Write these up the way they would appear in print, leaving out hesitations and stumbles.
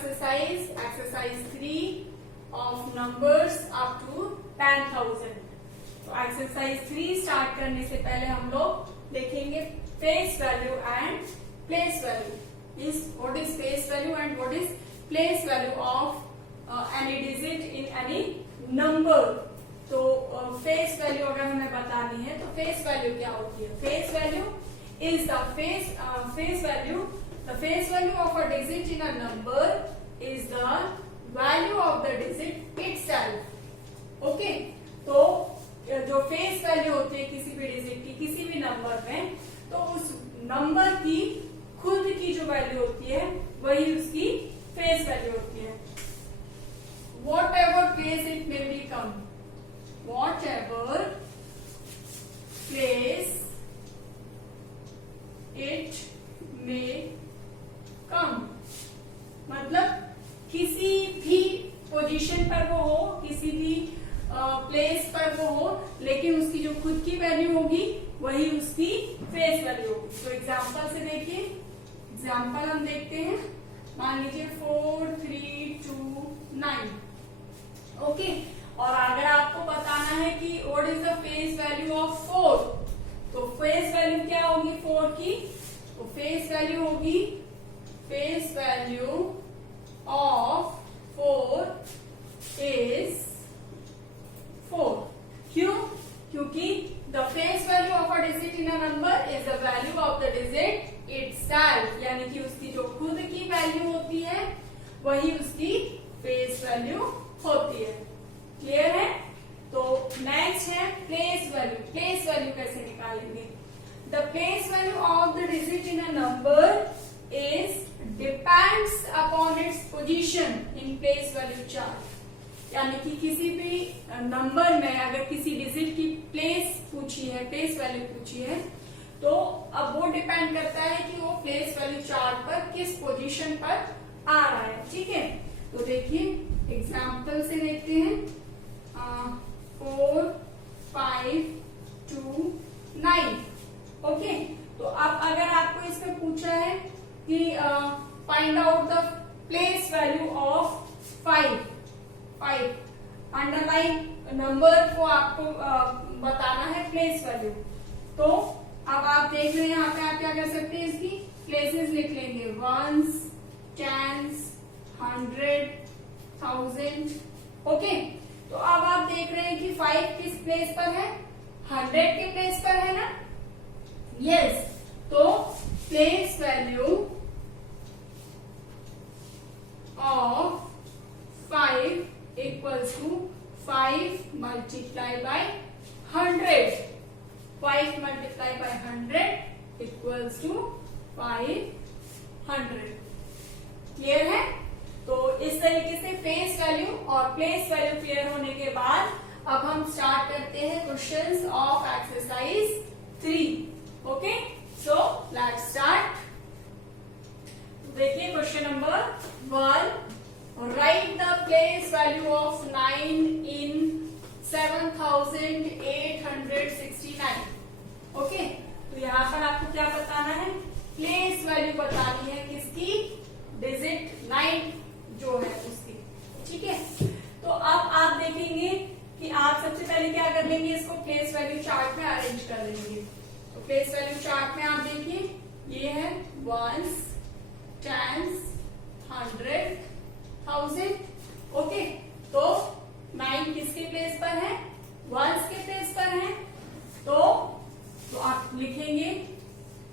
exercise 3 of numbers up to 10,000। तो exercise 3 start करने से पहले हम लोग देखेंगे face value and place value. What is face value and what is place value of any digit in any number. तो face value अगर हमें बतानी है तो फेस वैल्यू क्या होती है? Face value is the face value of a digit in a number is the value of the digit itself। Okay, तो जो फेस वैल्यू होती है किसी भी डिजिट की किसी भी नंबर में, तो उस नंबर की खुद की जो वैल्यू होती है वही उसकी फेस वैल्यू होती है। Whatever place it may become, whatever place it may come, मतलब किसी भी पोजीशन पर वो हो, किसी भी प्लेस पर वो हो, लेकिन उसकी जो खुद की वैल्यू होगी वही उसकी फेस वैल्यू होगी। तो एग्जांपल से देखिए, एग्जांपल हम देखते हैं। मान लीजिए 4 3 2 9। ओके, और अगर आपको बताना है कि what is the face value of 4, तो फेस वैल्यू क्या होगी 4 की? तो फेस वैल्यू होगी फेस वैल्यू ऑफ 4 इज 4। क्यों? क्योंकि the face value of a digit in a number is the value of the digit itself, यानी कि उसकी जो खुद की वैल्यू होती है वही उसकी फेस वैल्यू होती है। क्लियर है? तो नेक्स्ट है प्लेस वैल्यू। प्लेस वैल्यू कैसे निकालेंगे? The place value of the digit in a number is depends upon its position in place value chart. यानी कि किसी भी नंबर में अगर किसी डिजिट की प्लेस पूछी है, प्लेस वैल्यू पूछी है, तो अब वो डिपेंड करता है कि वो प्लेस वैल्यू चार्ट पर किस पोजीशन पर आ रहा है। ठीक है, तो देखिए एग्जाम्पल से देखते हैं। 4 5 2 9। ओके, तो अब अगर आपको इसमें पूछा है कि find out the place value of 5, underline number को आपको बताना है प्लेस वैल्यू। तो अब आप देख रहे हैं यहाँ पे आप क्या कर सकते हैं, इसकी प्लेसेस लिख लेंगे, 1s 10s 100 1000। ओके, तो अब आप देख रहे हैं कि 5 किस प्लेस पर है? 100 के प्लेस पर है ना? यस, तो place value of 5 equals to 5 multiply by 100। 5 multiply by 100 equals to 500। Clear है? तो इस तरीके से फेस वैल्यू और प्लेस वैल्यू क्लियर होने के बाद अब हम स्टार्ट करते हैं questions of exercise 3। Okay, so let's start. देखिए question number 1, right the place value of 9 in 7869। Okay, तो यहाँ पर आपको क्या बताना है? प्लेस वैल्यू बतानी है किसकी? डिजिट 9 जो है उसकी। ठीक है, तो अब आप देखेंगे कि आप सबसे पहले क्या कर लेंगे, इसको प्लेस वैल्यू चार्ट में अरेंज कर लेंगे। तो प्लेस वैल्यू चार्ट में आप देखिए, ये है 1s 10s 100 1000। ओके, तो 9 किसके प्लेस पर है? 1s के प्लेस पर है। तो आप लिखेंगे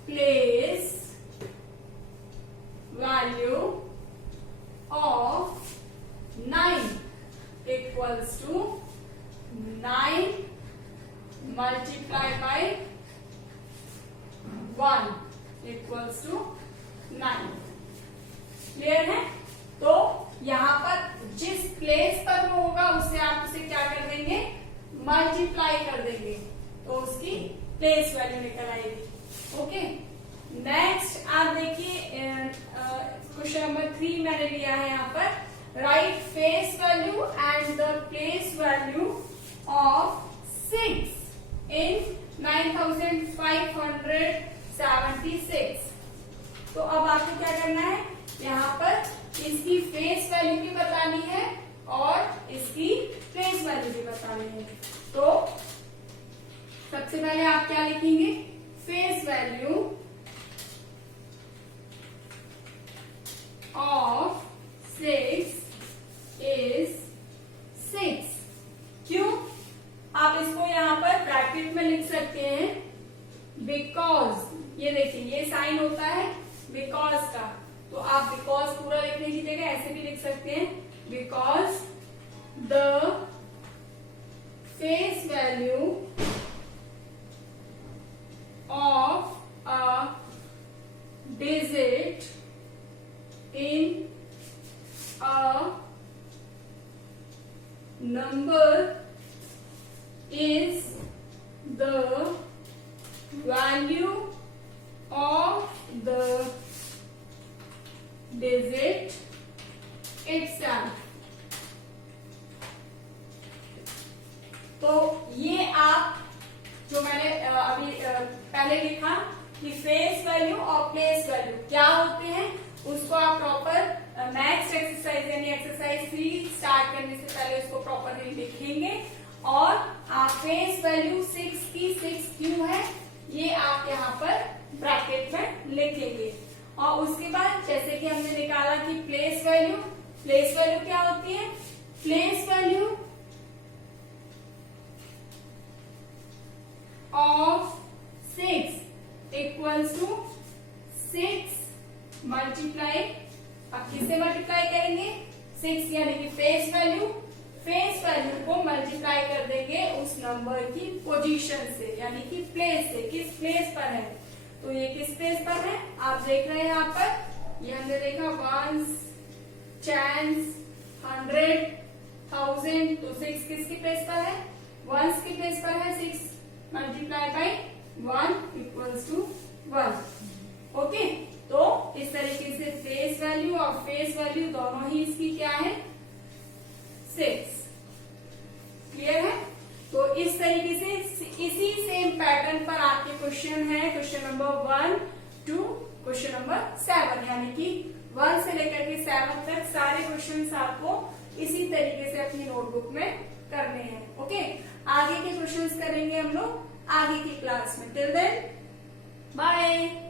place value of 9 equals to 9 multiply by 1 equals to 9। Clear है? तो यहाँ पर जिस प्लेस पर वो होगा उससे आप उसे क्या कर देंगे? मल्टीप्लाई कर देंगे, तो उसकी प्लेस वैल्यू निकल आएगी। ओके, नेक्स्ट आप देखिए क्वेश्चन नंबर 3 मैंने लिया है यहाँ पर, right face value and the place value of 6 इन 9576। तो अब आपको क्या करना है, यहाँ पर इसकी फेस वैल्यू भी बतानी है और इसकी प्लेस वैल्यू भी बतानी है। तो सबसे पहले आप क्या लिखेंगे, फेस वैल्यू ऑफ 6 इज 6। क्यों? आप इसको यहां पर ब्रैकेट में लिख सकते हैं, बिकॉज ये देखिए ये साइन होता है बिकॉज का, तो आप बिकॉज पूरा लिखने की जगह ऐसे भी लिख सकते हैं, because the face value of a digit in a number is the value of the digit itself। तो ये आप जो मैंने अभी पहले लिखा कि फेस वैल्यू और प्लेस वैल्यू क्या होते हैं, उसको आप प्रॉपर मैथ्स एक्सरसाइज यानी एक्सरसाइज 3 स्टार्ट करने से पहले उसको प्रॉपरली लिखेंगे। और आप फेस वैल्यू 6 की 6 क्यों है ये आप यहाँ पर ब्रैकेट में लिखेंगे। और उसके बाद जैसे कि हमने निकाला कि प्लेस वैल्यू क्या होती है, place value of 6 equals to 6 multiply, अब किससे मल्टीप्लाई करेंगे, 6 यानी कि फेस वैल्यू को मल्टीप्लाई कर देंगे उस नंबर की पोजीशन से यानी कि प्लेस से, किस प्लेस पर है। तो ये किस प्लेस पर है आप देख रहे हैं यहाँ पर, ये हमने देखा वंस, टेंस, 100, 1000, तो 6 किसकी प्लेस पर है, वंस की प्लेस पर है, 6 multiply by 1 equals to 1। Okay, तो इस तरीके से फेस वैल्यू और फेस वैल्यू दोनों ही इसकी क्या है, 6। क्लियर है? तो इस तरीके से इसी सेम पैटर्न पर आपके क्वेश्चन है, question number 1 to question number 7, यानी कि 1 से लेकर के 7 तक सारे क्वेश्चन आपको इसी तरीके से अपनी नोटबुक में करने हैं। ओके, आगे के क्वेश्चंस करेंगे हम लोग आगे की क्लास में। Till then bye.